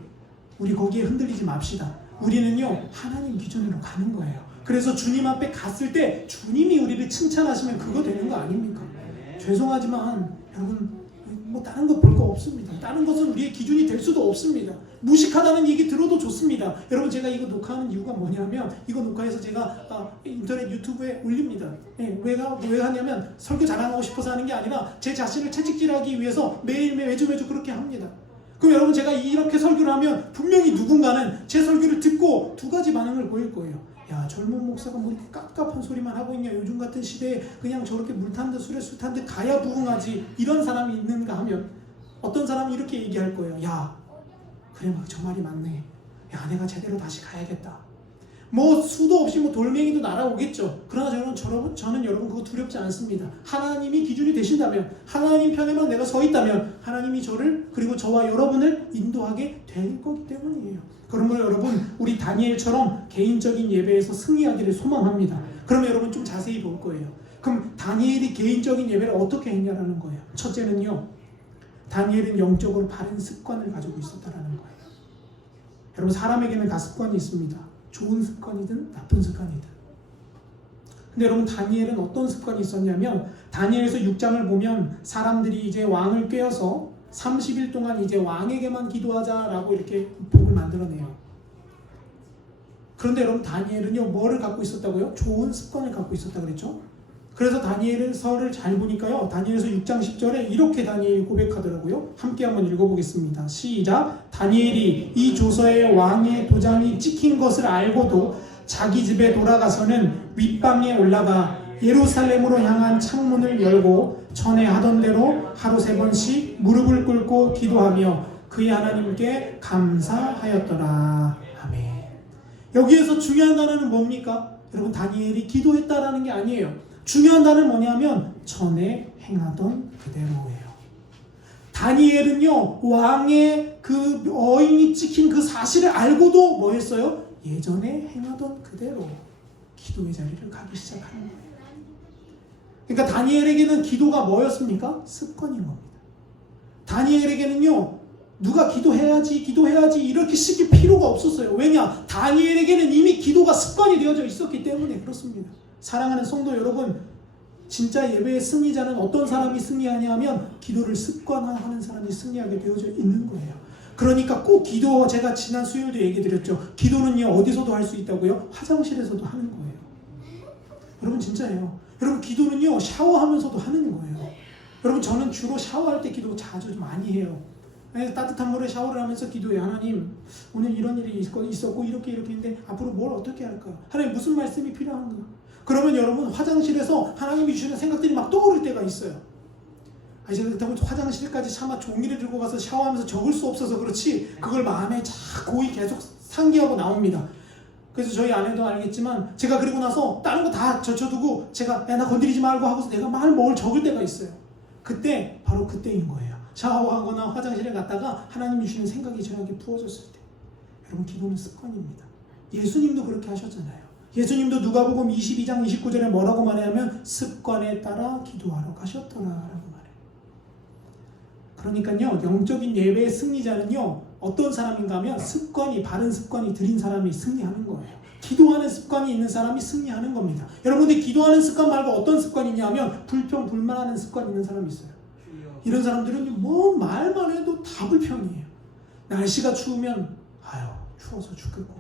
우리 거기에 흔들리지 맙시다. 우리는요, 하나님 기준으로 가는 거예요. 그래서 주님 앞에 갔을 때 주님이 우리를 칭찬하시면 그거 되는 거 아닙니까? 죄송하지만 여러분, 뭐 다른 거 볼 거 없습니다. 다른 것은 우리의 기준이 될 수도 없습니다. 무식하다는 얘기 들어도 좋습니다. 여러분, 제가 이거 녹화하는 이유가 뭐냐면, 이거 녹화해서 제가 인터넷 유튜브에 올립니다. 왜 하냐면 설교 자랑하고 싶어서 하는 게 아니라 제 자신을 채찍질하기 위해서 매일매일 매주 그렇게 합니다. 그럼 여러분, 제가 이렇게 설교를 하면 분명히 누군가는 제 설교를 듣고 두 가지 반응을 보일 거예요. 야, 젊은 목사가 뭐 이렇게 깝깝한 소리만 하고 있냐, 요즘 같은 시대에 그냥 저렇게 물 탄 듯 술에 술 탄 듯 가야 부흥하지, 이런 사람이 있는가 하면, 어떤 사람이 이렇게 얘기할 거예요. 야, 그래, 막 저 말이 맞네. 야, 내가 제대로 다시 가야겠다. 뭐 수도 없이 뭐 돌멩이도 날아오겠죠. 그러나 저는 여러분 그거 두렵지 않습니다. 하나님이 기준이 되신다면, 하나님 편에만 내가 서 있다면 하나님이 저를, 그리고 저와 여러분을 인도하게 될 거기 때문이에요. 그런 걸 여러분, 우리 다니엘처럼 개인적인 예배에서 승리하기를 소망합니다. 그러면 여러분 좀 자세히 볼 거예요. 그럼 다니엘이 개인적인 예배를 어떻게 했냐라는 거예요. 첫째는요, 다니엘은 영적으로 바른 습관을 가지고 있었다라는 거예요. 여러분, 사람에게는 다 습관이 있습니다. 좋은 습관이든 나쁜 습관이든. 근데 여러분, 다니엘은 어떤 습관이 있었냐면, 다니엘서 6장을 보면 사람들이 이제 왕을 꾀어서 30일 동안 이제 왕에게만 기도하자라고 이렇게 법을 만들어내요. 그런데 여러분, 다니엘은요, 뭐를 갖고 있었다고요? 좋은 습관을 갖고 있었다 그랬죠? 그래서 다니엘서를 잘 보니까요, 다니엘서 6장 10절에 이렇게 다니엘이 고백하더라고요. 함께 한번 읽어보겠습니다. 시작. 다니엘이 이 조서에 왕의 도장이 찍힌 것을 알고도 자기 집에 돌아가서는 윗방에 올라가 예루살렘으로 향한 창문을 열고 전에 하던 대로 하루 3번씩 무릎을 꿇고 기도하며 그의 하나님께 감사하였더라. 아멘. 여기에서 중요한 단어는 뭡니까? 여러분, 다니엘이 기도했다라는 게 아니에요. 중요한 단어는 뭐냐면 전에 행하던 그대로예요. 다니엘은요, 왕의 그 어인이 찍힌 그 사실을 알고도 뭐 했어요? 예전에 행하던 그대로 기도의 자리를 가기 시작하는 거예요. 그러니까 다니엘에게는 기도가 뭐였습니까? 습관인 겁니다. 다니엘에게는요, 누가 기도해야지 이렇게 시킬 필요가 없었어요. 왜냐? 다니엘에게는 이미 기도가 습관이 되어져 있었기 때문에 그렇습니다. 사랑하는 성도 여러분, 진짜 예배의 승리자는 어떤 사람이 승리하냐 하면 기도를 습관화하는 사람이 승리하게 되어져 있는 거예요. 그러니까 꼭 기도, 제가 지난 수요일도 얘기 드렸죠. 기도는요 어디서도 할 수 있다고요? 화장실에서도 하는 거예요. 여러분 진짜예요. 여러분 기도는요 샤워하면서도 하는 거예요. 여러분 저는 주로 샤워할 때 기도 자주 많이 해요. 따뜻한 물에 샤워를 하면서 기도해요. 하나님 오늘 이런 일이 있었고 이렇게 했는데 앞으로 뭘 어떻게 할까요? 하나님 무슨 말씀이 필요한가? 그러면 여러분 화장실에서 하나님이 주시는 생각들이 막 떠오를 때가 있어요. 제가 그렇다고 화장실까지 차마 종이를 들고 가서 샤워하면서 적을 수 없어서 그렇지 그걸 마음에 고이 계속 상기하고 나옵니다. 그래서 저희 아내도 알겠지만 제가 그리고 나서 다른 거 다 젖혀두고 제가 야 나 건드리지 말고 하고서 내가 뭘 적을 때가 있어요. 그때 바로 그때인 거예요. 샤워하거나 화장실에 갔다가 하나님이 주시는 생각이 저에게 부어졌을 때. 여러분 기도는 습관입니다. 예수님도 그렇게 하셨잖아요. 예수님도 누가복음 22장 29절에 뭐라고 말하냐면 습관에 따라 기도하러 가셨더라라고 말해요. 그러니까요 영적인 예배의 승리자는요 어떤 사람인가 하면 바른 습관이 들인 사람이 승리하는 거예요. 기도하는 습관이 있는 사람이 승리하는 겁니다. 여러분들 기도하는 습관 말고 어떤 습관이 있냐 하면 불평 불만하는 습관이 있는 사람이 있어요. 이런 사람들은 뭐 말만 해도 다 불평이에요. 날씨가 추우면 추워서 죽겠고,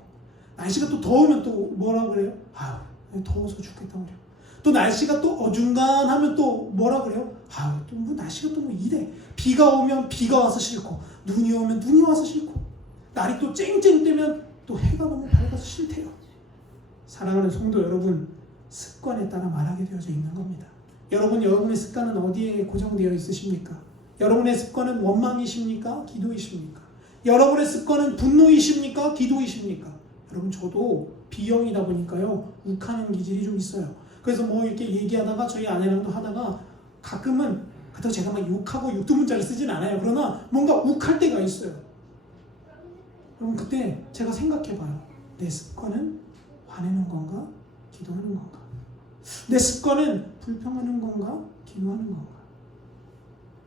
날씨가 또 더우면 또 뭐라 그래요? 더워서 죽겠다 그래요. 또 날씨가 또 어중간하면 또 뭐라 그래요? 또 뭐 날씨가 또 뭐 이래. 비가 오면 비가 와서 싫고, 눈이 오면 눈이 와서 싫고, 날이 또 쨍쨍 뜨면 또 해가 너무 밝아서 싫대요. 사랑하는 성도 여러분, 습관에 따라 말하게 되어져 있는 겁니다. 여러분의 습관은 어디에 고정되어 있으십니까? 여러분의 습관은 원망이십니까? 기도이십니까? 여러분의 습관은 분노이십니까? 기도이십니까? 여러분 저도 B형이다 보니까요 욱하는 기질이 좀 있어요. 그래서 뭐 이렇게 얘기하다가 저희 아내랑도 하다가 가끔은 그렇다고 제가 막 욕하고 육두문자를 쓰진 않아요. 그러나 뭔가 욱할 때가 있어요. 여러분 그때 제가 생각해봐요. 내 습관은 화내는 건가? 기도하는 건가? 내 습관은 불평하는 건가? 기도하는 건가?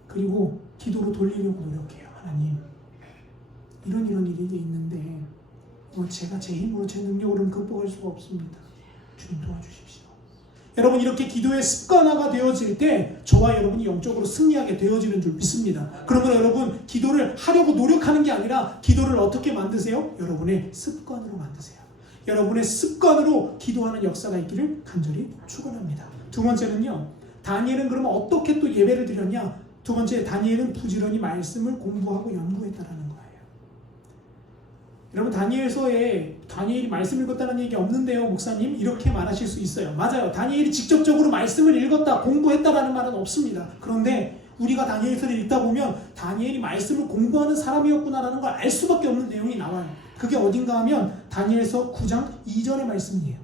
그리고 기도로 돌리려고 노력해요. 하나님 이런 일이 있는데 제가 제 힘으로 제 능력으로는 극복할 수가 없습니다. 주님 도와주십시오. 여러분 이렇게 기도의 습관화가 되어질 때 저와 여러분이 영적으로 승리하게 되어지는 줄 믿습니다. 그러면 여러분 기도를 하려고 노력하는 게 아니라 기도를 어떻게 만드세요? 여러분의 습관으로 만드세요. 여러분의 습관으로 기도하는 역사가 있기를 간절히 축원합니다. 두 번째는요. 다니엘은 그러면 어떻게 또 예배를 드렸냐? 두 번째, 다니엘은 부지런히 말씀을 공부하고 연구했다라는 거예요. 여러분 다니엘서에 다니엘이 말씀 읽었다는 얘기 없는데요 목사님? 이렇게 말하실 수 있어요. 맞아요. 다니엘이 직접적으로 말씀을 읽었다 공부했다라는 말은 없습니다. 그런데 우리가 다니엘서를 읽다 보면 다니엘이 말씀을 공부하는 사람이었구나라는 걸 알 수밖에 없는 내용이 나와요. 그게 어딘가 하면 다니엘서 9장 2절의 말씀이에요.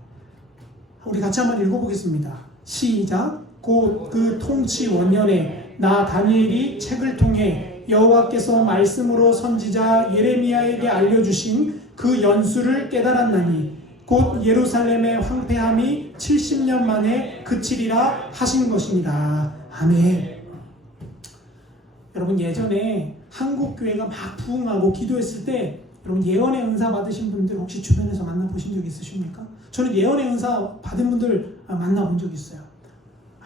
우리 같이 한번 읽어보겠습니다. 시작. 곧 그 통치 원년에 나 다니엘이 책을 통해 여호와께서 말씀으로 선지자 예레미야에게 알려주신 그 연수를 깨달았나니 곧 예루살렘의 황폐함이 70년 만에 그치리라 하신 것입니다. 아멘. 여러분 예전에 한국 교회가 막 부흥하고 기도했을 때 여러분 예언의 은사 받으신 분들 혹시 주변에서 만나보신 적 있으십니까? 저는 예언의 은사 받은 분들 만나본 적 있어요.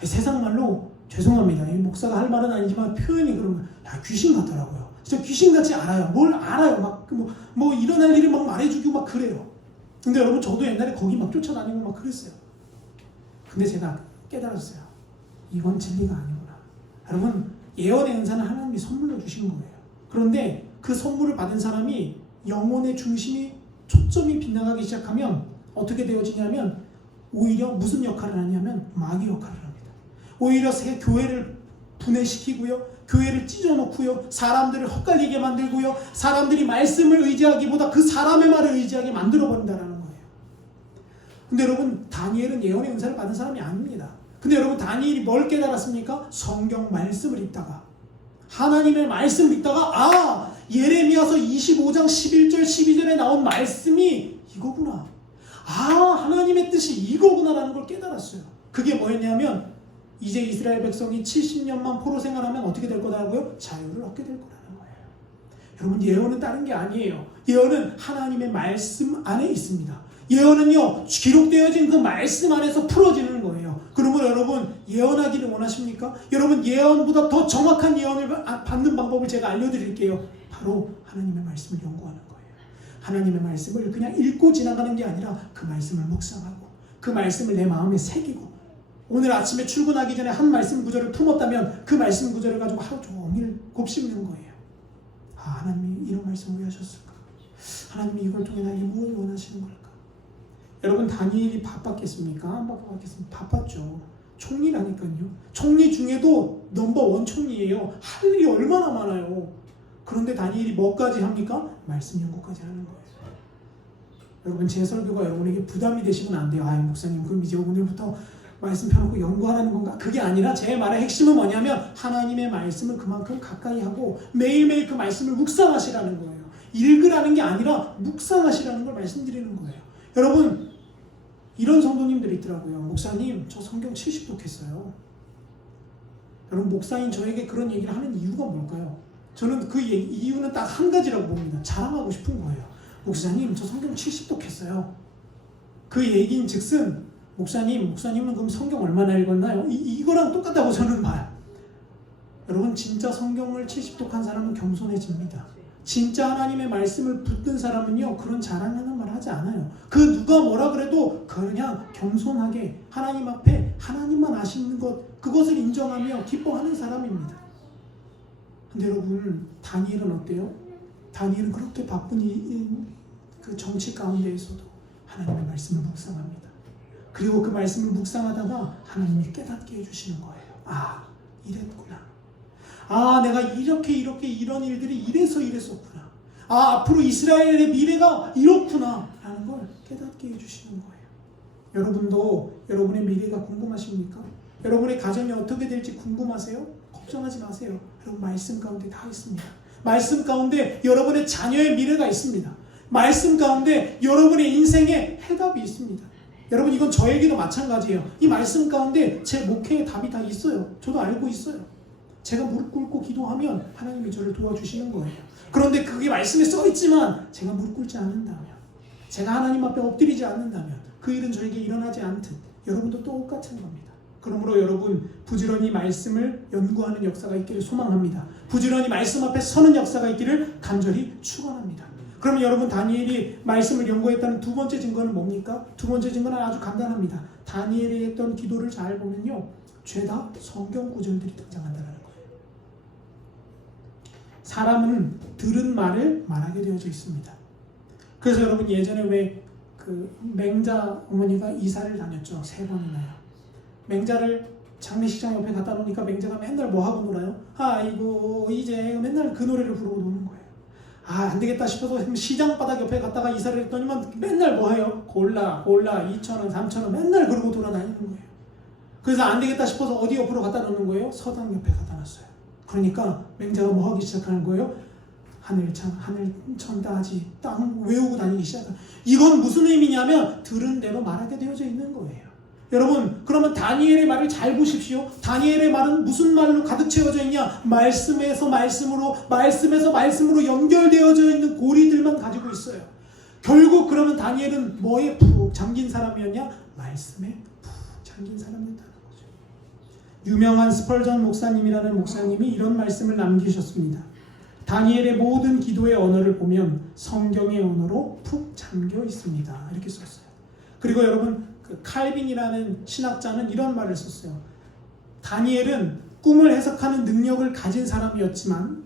세상 말로 죄송합니다. 이 목사가 할 말은 아니지만 표현이 그러면 귀신 같더라고요. 진짜 귀신같이 알아요. 뭘 알아요. 뭐 일어날 일을 막 말해주고 막 그래요. 근데 여러분 저도 옛날에 거기 막 쫓아다니고 막 그랬어요. 근데 제가 깨달았어요. 이건 진리가 아니구나. 여러분 예언의 은사는 하나님이 선물로 주신 거예요. 그런데 그 선물을 받은 사람이 영혼의 중심이 초점이 빗나가기 시작하면 어떻게 되어지냐면 오히려 무슨 역할을 하냐면 마귀 역할을 합니다. 오히려 새 교회를 분해시키고요. 교회를 찢어놓고요. 사람들을 헛갈리게 만들고요. 사람들이 말씀을 의지하기보다 그 사람의 말을 의지하게 만들어버린다는 거예요. 근데 여러분 다니엘은 예언의 은사를 받은 사람이 아닙니다. 근데 여러분 다니엘이 뭘 깨달았습니까? 성경 말씀을 읽다가 하나님의 말씀을 읽다가 예레미야서 25장 11절 12절에 나온 말씀이 이거구나. 하나님의 뜻이 이거구나라는 걸 깨달았어요. 그게 뭐였냐면 이제 이스라엘 백성이 70년만 포로 생활하면 어떻게 될 거라고요? 자유를 얻게 될 거라는 거예요. 여러분, 예언은 다른 게 아니에요. 예언은 하나님의 말씀 안에 있습니다. 예언은요, 기록되어진 그 말씀 안에서 풀어지는 거예요. 그러면 여러분, 예언하기를 원하십니까? 여러분, 예언보다 더 정확한 예언을 받는 방법을 제가 알려드릴게요. 바로 하나님의 말씀을 연구하는 거예요. 하나님의 말씀을 그냥 읽고 지나가는 게 아니라 그 말씀을 묵상하고 그 말씀을 내 마음에 새기고, 오늘 아침에 출근하기 전에 한 말씀 구절을 품었다면 그 말씀 구절을 가지고 하루 종일 곱씹는 거예요. 하나님이 이런 말씀을 왜 하셨을까? 하나님이 이걸 통해 나에게 무엇을 원하시는 걸까? 여러분, 다니엘이 바빴겠습니까? 안 바빴겠습니까? 바빴죠. 총리라니까요. 총리 중에도 넘버 1 총리예요. 할 일이 얼마나 많아요. 그런데 다니엘이 뭐까지 합니까? 말씀 연구까지 하는 거예요. 여러분, 제 설교가 여러분에게 부담이 되시면 안 돼요. 목사님, 그럼 이제 오늘부터 말씀 펴놓고 연구하라는 건가? 그게 아니라 제 말의 핵심은 뭐냐면 하나님의 말씀을 그만큼 가까이 하고 매일매일 그 말씀을 묵상하시라는 거예요. 읽으라는 게 아니라 묵상하시라는 걸 말씀드리는 거예요. 여러분, 이런 성도님들이 있더라고요. 목사님, 저 성경 70독 했어요. 여러분, 목사인 저에게 그런 얘기를 하는 이유가 뭘까요? 저는 그 이유는 딱 한 가지라고 봅니다. 자랑하고 싶은 거예요. 목사님, 저 성경 70독 했어요. 그 얘기인 즉슨 목사님은 그럼 성경 얼마나 읽었나요? 이거랑 똑같다고 저는 봐요. 여러분, 진짜 성경을 70독 한 사람은 겸손해집니다. 진짜 하나님의 말씀을 붙든 사람은요, 그런 자랑하는 말 하지 않아요. 그 누가 뭐라 그래도 그냥 겸손하게 하나님 앞에 하나님만 아시는 것, 그것을 인정하며 기뻐하는 사람입니다. 근데 여러분, 다니엘은 어때요? 다니엘은 그렇게 바쁜 그 정치 가운데에서도 하나님의 말씀을 묵상합니다. 그리고 그 말씀을 묵상하다가 하나님이 깨닫게 해주시는 거예요. 이랬구나. 내가 이렇게 이런 일들이 이랬었구나. 앞으로 이스라엘의 미래가 이렇구나 라는 걸 깨닫게 해주시는 거예요. 여러분도 여러분의 미래가 궁금하십니까? 여러분의 가정이 어떻게 될지 궁금하세요? 걱정하지 마세요. 여러분, 말씀 가운데 다 있습니다. 말씀 가운데 여러분의 자녀의 미래가 있습니다. 말씀 가운데 여러분의 인생에 해답이 있습니다. 여러분, 이건 저에게도 마찬가지예요. 이 말씀 가운데 제 목회의 답이 다 있어요. 저도 알고 있어요. 제가 무릎 꿇고 기도하면 하나님이 저를 도와주시는 거예요. 그런데 그게 말씀에 써있지만 제가 무릎 꿇지 않는다면, 제가 하나님 앞에 엎드리지 않는다면 그 일은 저에게 일어나지 않듯 여러분도 똑같은 겁니다. 그러므로 여러분, 부지런히 말씀을 연구하는 역사가 있기를 소망합니다. 부지런히 말씀 앞에 서는 역사가 있기를 간절히 축원합니다. 그러면 여러분, 다니엘이 말씀을 연구했다는 두 번째 증거는 뭡니까? 두 번째 증거는 아주 간단합니다. 다니엘이 했던 기도를 잘 보면요, 죄다 성경 구절들이 등장한다는 거예요. 사람은 들은 말을 말하게 되어져 있습니다. 그래서 여러분, 예전에 왜 그 맹자 어머니가 이사를 다녔죠. 3번이나요. 맹자를 장례식장 옆에 갖다 놓으니까 맹자가 맨날 뭐 하고 놀아요? 아이고, 이제 맨날 그 노래를 부르고 노는 거예요. 안 되겠다 싶어서 시장 바닥 옆에 갔다가 이사를 했더니만 맨날 뭐 해요? 골라 2,000원 3,000원 맨날 그러고 돌아다니는 거예요. 그래서 안 되겠다 싶어서 어디 옆으로 갖다 놓는 거예요? 서당 옆에 갖다 놨어요. 그러니까 맹자가 뭐 하기 시작하는 거예요? 하늘천 따지 땅 외우고 다니기 시작해요. 이건 무슨 의미냐면 들은 대로 말하게 되어져 있는 거예요. 여러분, 그러면 다니엘의 말을 잘 보십시오. 다니엘의 말은 무슨 말로 가득 채워져 있냐? 말씀에서 말씀으로 연결되어져 있는 고리들만 가지고 있어요. 결국 그러면 다니엘은 뭐에 푹 잠긴 사람이었냐? 말씀에 푹 잠긴 사람이었다는 거죠. 유명한 스펄전 목사님이라는 목사님이 이런 말씀을 남기셨습니다. 다니엘의 모든 기도의 언어를 보면 성경의 언어로 푹 잠겨 있습니다. 이렇게 썼어요. 그리고 여러분, 칼빈이라는 신학자는 이런 말을 썼어요. 다니엘은 꿈을 해석하는 능력을 가진 사람이었지만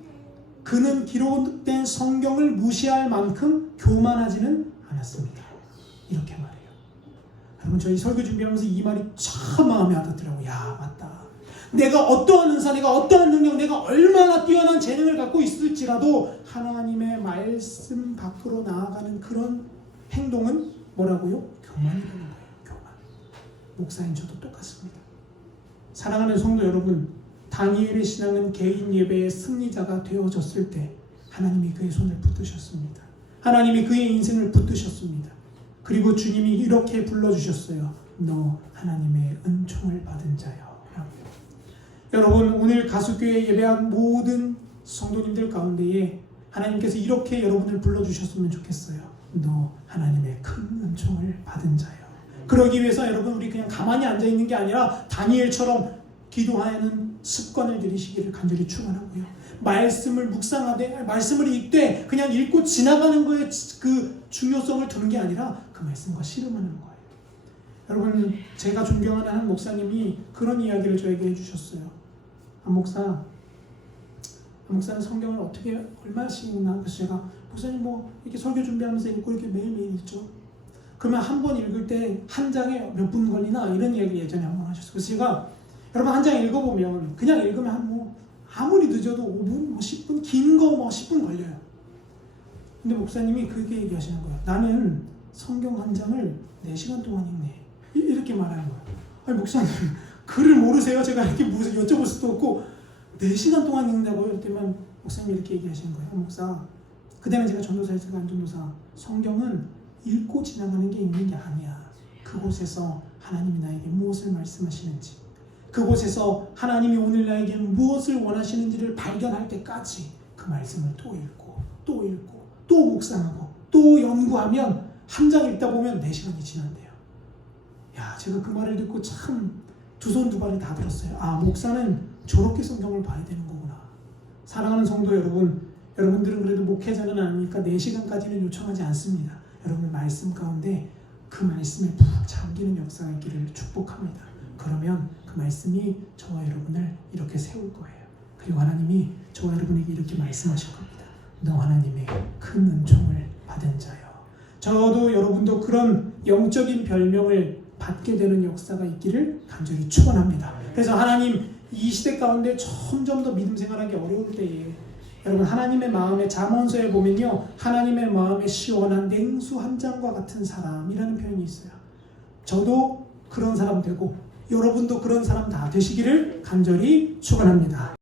그는 기록된 성경을 무시할 만큼 교만하지는 않았습니다. 이렇게 말해요. 여러분, 저희 설교 준비하면서 이 말이 참 마음에 와닿더라고요. 맞다. 내가 어떠한 은사, 내가 어떠한 능력, 내가 얼마나 뛰어난 재능을 갖고 있을지라도 하나님의 말씀 밖으로 나아가는 그런 행동은 뭐라고요? 교만이라는 거예요. 목사인 저도 똑같습니다. 사랑하는 성도 여러분, 다니엘의 신앙은 개인 예배의 승리자가 되어졌을 때 하나님이 그의 손을 붙드셨습니다. 하나님이 그의 인생을 붙드셨습니다. 그리고 주님이 이렇게 불러주셨어요. 너 하나님의 은총을 받은 자여. 여러분, 오늘 가수교회 예배한 모든 성도님들 가운데에 하나님께서 이렇게 여러분을 불러주셨으면 좋겠어요. 너 하나님의 큰 은총을 받은 자요. 그러기 위해서 여러분 우리 그냥 가만히 앉아있는 게 아니라 다니엘처럼 기도하는 습관을 들이시기를 간절히 축원하고요. 말씀을 묵상하되 말씀을 읽되 그냥 읽고 지나가는 거에 그 중요성을 두는 게 아니라 그 말씀과 씨름하는 거예요. 여러분 제가 존경하는 한 목사님이 그런 이야기를 저에게 해주셨어요. 한 목사는 성경을 어떻게 얼마씩 읽나? 그래서 제가 목사님 뭐 이렇게 설교 준비하면서 읽고 이렇게 매일매일 읽죠. 그러면 한 번 읽을 때 한 장에 몇 분 걸리나? 이런 이야기 예전에 한 번 하셨어요. 그래서 제가 여러분 한 장 읽어보면 그냥 읽으면 한 뭐 아무리 늦어도 5분, 뭐 10분, 긴 거 뭐 10분 걸려요. 근데 목사님이 그렇게 얘기하시는 거예요. 나는 성경 한 장을 4시간 동안 읽네. 이렇게 말하는 거예요. 아니 목사님 글을 모르세요? 제가 이렇게 여쭤볼 수도 없고 4시간 동안 읽는다고 할 때만 목사님이 이렇게 얘기하시는 거예요. 목사, 그때는 제가 전도사였어요. 안전도사. 성경은 읽고 지나가는 게 있는 게 아니야. 그곳에서 하나님이 나에게 무엇을 말씀하시는지, 그곳에서 하나님이 오늘 나에게 무엇을 원하시는지를 발견할 때까지 그 말씀을 또 읽고 또 읽고 또 묵상하고 또 연구하면 한 장 읽다 보면 4시간이 지난대요. 야, 제가 그 말을 듣고 참 두 손 두 발이 다 들었어요. 아, 목사는 저렇게 성경을 봐야 되는 거구나. 사랑하는 성도 여러분, 여러분들은 그래도 목회자는 아니니까 4시간까지는 요청하지 않습니다. 여러분 말씀 가운데 그 말씀에 푹 잠기는 역사가 있기를 축복합니다. 그러면 그 말씀이 저와 여러분을 이렇게 세울 거예요. 그리고 하나님이 저와 여러분에게 이렇게 말씀하실 겁니다. 너 하나님의 큰 은총을 받은 자요. 저도 여러분도 그런 영적인 별명을 받게 되는 역사가 있기를 간절히 축원합니다. 그래서 하나님 이 시대 가운데 점점 더 믿음 생활하기 어려울 때에 여러분 하나님의 마음에 잠언서에 보면요, 하나님의 마음에 시원한 냉수 한 잔과 같은 사람이라는 표현이 있어요. 저도 그런 사람 되고 여러분도 그런 사람 다 되시기를 간절히 축원합니다.